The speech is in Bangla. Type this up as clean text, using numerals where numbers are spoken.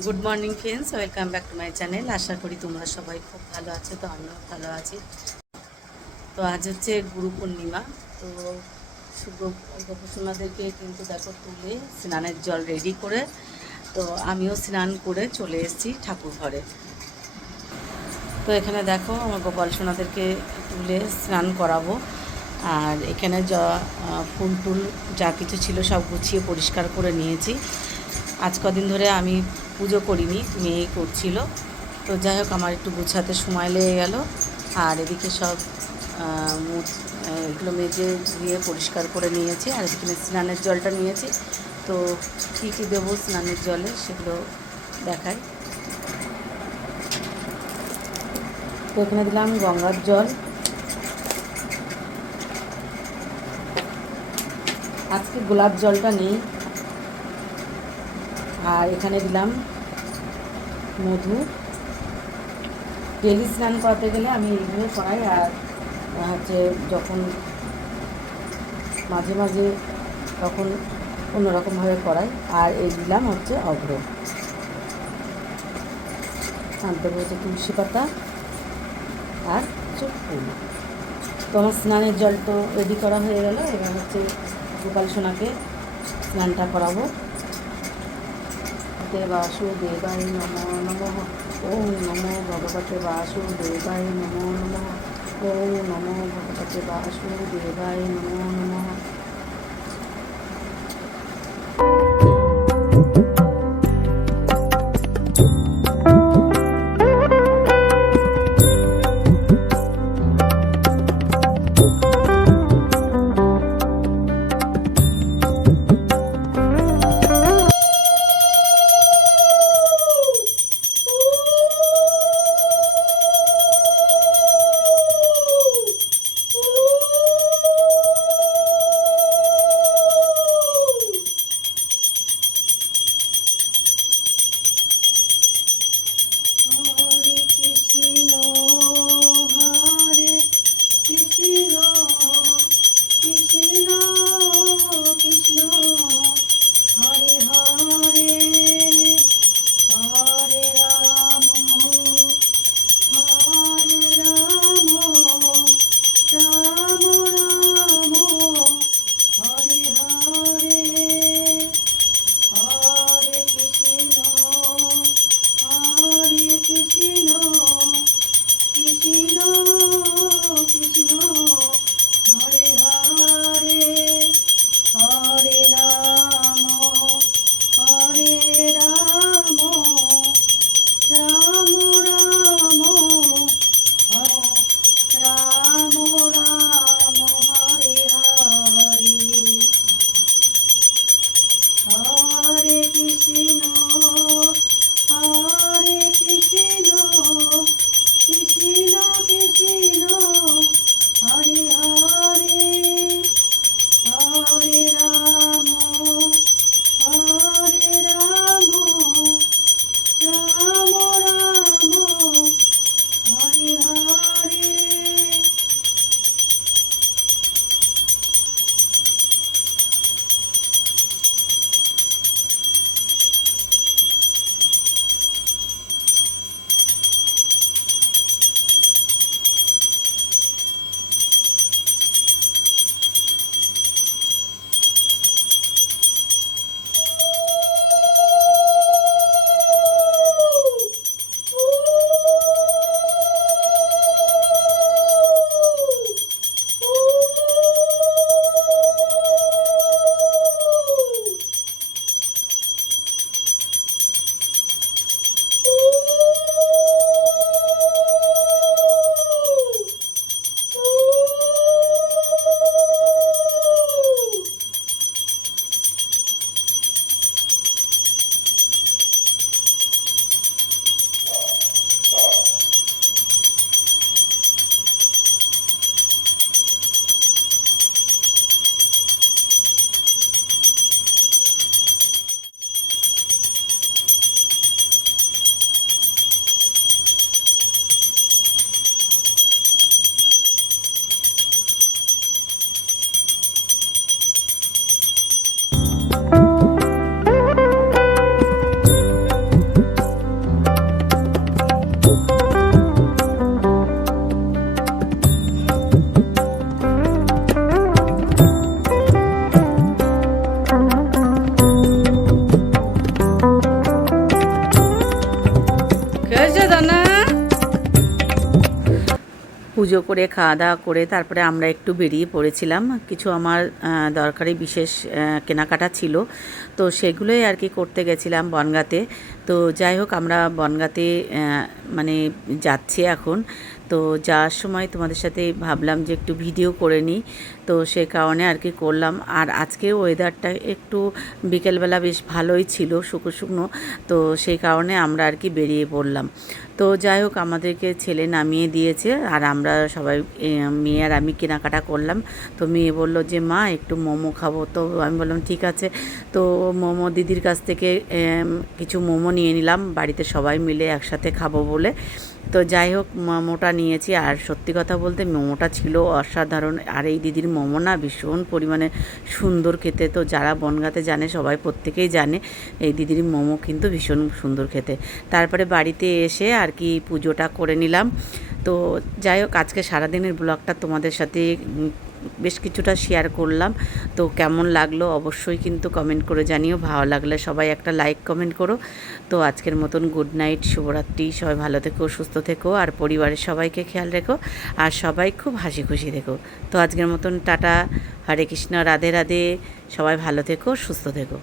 Good morning friends, welcome back to my channel. আশা করি তোমরা সবাই খুব ভালো আছো। তো আমিও ভালো আছি। তো আজ হচ্ছে গুরু পূর্ণিমা। তো গোপুসোনাদেরকে কিন্তু দেখো তুলে স্নানের জল রেডি করে, তো আমিও স্নান করে চলে এসেছি ঠাকুর ঘরে। তো এখানে দেখো আমার গোপাল সোনাদেরকে তুলে স্নান করাবো। আর এখানে যা ফুল টুল যা কিছু ছিল সব গুছিয়ে পরিষ্কার করে নিয়েছি। আজ কদিন ধরে আমি পুজো করিনি, মেয়ে করছিল। তো যাই হোক, আমার একটু গুছাতে সময় লেগে গেল। আর এদিকে সব এগুলো মেজে দিয়ে পরিষ্কার করে নিয়েছি। আর এখানে স্নানের জলটা নিয়েছি। তো কী কী দেবো স্নানের জলে সেগুলো দেখাই। তো এখানে দিলাম গঙ্গার জল। আজকে গোলাপ জলটা নেই। আর এখানে দিলাম মধু। ডেলি স্নান করাতে গেলে আমি এইভাবে করাই। আর হচ্ছে যখন মাঝে মাঝে তখন অন্যরকমভাবে করাই। আর এই দিলাম হচ্ছে অগ্র, আর দেবো হচ্ছে তুলসী পাতা আর কিছু ফুল। তো আমার স্নানের জল তো রেডি করা হয়ে গেল। এবার হচ্ছে গোপাল সোনাকে স্নানটা করাবো। বাসুদেবায় নমো নমঃ। ওম নমো ভগবতে বাসুদেবায় নমো নমঃ। ওম নমো ভগবতে বাসুদেবায় নমো নমঃ। পুজো করে খাওয়া দাওয়া করে তারপরে আমরা একটু বেরিয়ে পড়েছিলাম। কিছু আমার দরকারি বিশেষ কেনাকাটা ছিল, তো সেগুলোই আর কি করতে গেছিলাম বনগাঁতে। তো যাই হোক, আমরা বনগাঁতে মানে যাচ্ছি এখন। তো যাওয়ার সময় তোমাদের সাথে ভাবলাম যে একটু ভিডিও করে নিই, তো সে কারণে আর কি করলাম। আর আজকে ওয়েদারটা একটু বিকেলবেলা বেশ ভালোই ছিল, শুকনো শুকনো, তো সেই কারণে আমরা আর কি বেরিয়ে পড়লাম। তো যাই হোক, আমাদেরকে ছেলে নামিয়ে দিয়েছে আর আমরা সবাই মেয়ে আর আমি কেনাকাটা করলাম। তো মেয়ে বলল যে মা একটু মোমো খাবো, তো আমি বললাম ঠিক আছে। তো মোমো দিদির কাছ থেকে কিছু মোমো নিয়ে নিলাম, বাড়িতে সবাই মিলে একসাথে খাবো বলে। তো যাই হোক, মোমোটা নিয়েছি, আর সত্যি কথা বলতে মোমোটা ছিল অসাধারণ। আর এই দিদির মোমো না ভীষণ পরিমাণে সুন্দর খেতে। তো যারা বনগাঁতে জানে সবাই প্রত্যেকেই জানে এই দিদির মোমো কিন্তু ভীষণ সুন্দর খেতে। তারপরে বাড়িতে এসে আর কি পুজোটা করে নিলাম। তো যাই হোক, আজকে সারাদিনের ব্লগটা তোমাদের সাথে বেশ কিছুটা শেয়ার করলাম। তো কেমন লাগলো অবশ্যই কিন্তু কমেন্ট করে জানিও, ভালো লাগলে সবাই একটা লাইক কমেন্ট করো। তো আজকের মতন গুড নাইট, শুভরাত্রি, সবাই ভালো থেকো, সুস্থ থেকো, আর পরিবারের সবাইকে খেয়াল রেখো, আর সবাই খুব হাসি খুশি থেকো। তো আজকের মতন টাটা, হরে কৃষ্ণ, রাধে রাধে, সবাই ভালো থেকো, সুস্থ থেকো।